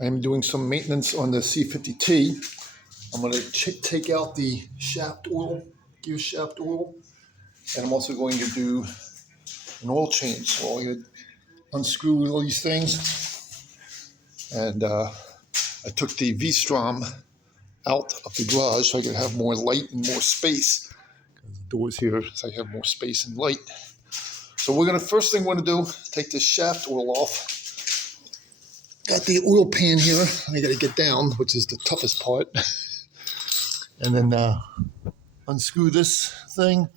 I'm doing some maintenance on the C50T. I'm going to take out the shaft oil, gear shaft oil, and I'm also going to do an oil change. So I'm going to unscrew all these things, and I took the V-Strom out of the garage so I could have more light and more space. The door's here, so I have more space and light. So first thing we're going to do, take this shaft oil off. Got the oil pan here. I got to get down, which is the toughest part. And then unscrew this thing,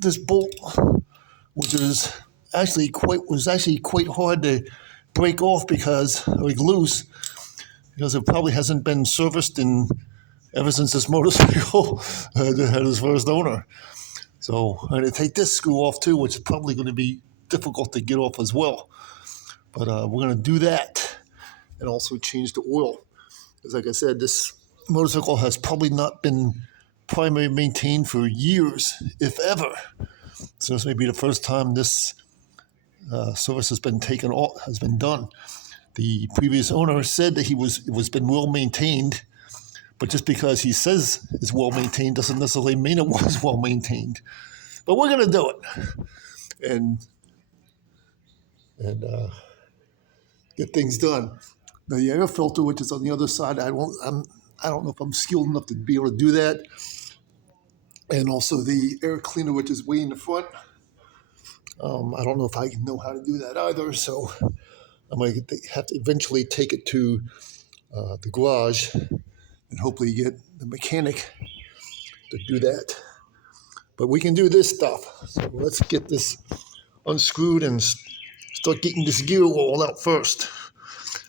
this bolt, which is actually quite hard to break off because it probably hasn't been serviced ever since this motorcycle had its first owner. So I'm going to take this screw off too, which is probably going to be difficult to get off as well. But we're going to do that and also change the oil. Because like I said, this motorcycle has probably not been primary maintained for years, if ever. So this may be the first time this service has been done. The previous owner said that it was been well maintained, but just because he says it's well maintained doesn't necessarily mean it was well maintained. But we're going to do it and get things done. Now the air filter, which is on the other side, I don't know if I'm skilled enough to be able to do that. And also the air cleaner, which is way in the front. I don't know if I know how to do that either. So I might have to eventually take it to the garage and hopefully get the mechanic to do that. But we can do this stuff. So let's get this unscrewed and start getting this gear oil out first.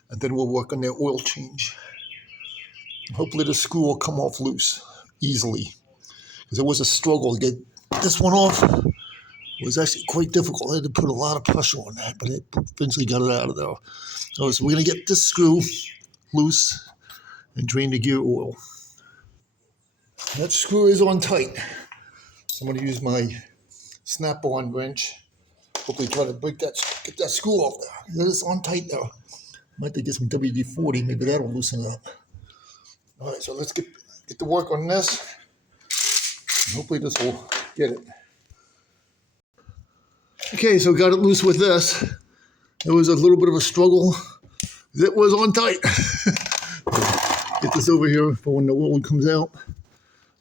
And then we'll work on the oil change. Hopefully the screw will come off loose easily. Because it was a struggle to get this one off. It was actually quite difficult. I had to put a lot of pressure on that, but I eventually got it out of there. So we're going to get this screw loose and drain the gear oil. That screw is on tight. So I'm going to use my snap-on wrench. Hopefully try to get that screw off there. It's on tight there. Might have to get some WD-40, maybe that'll loosen it up. All right, so let's get to work on this. Hopefully this will get it. Okay, so got it loose with this. It was a little bit of a struggle. It was on tight. Get this over here for when the oil comes out.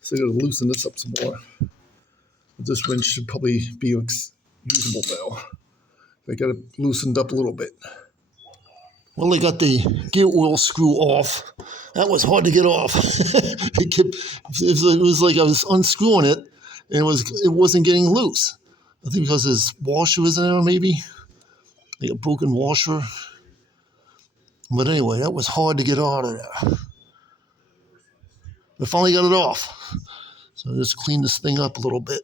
So I got to loosen this up some more. This wrench should probably be usable now. I got it loosened up a little bit. Well, I got the gear oil screw off. That was hard to get off. It was like I was unscrewing it, and it wasn't getting loose. I think because his washer was in there, maybe. Like a broken washer. But anyway, that was hard to get out of there. I finally got it off. So I just cleaned this thing up a little bit.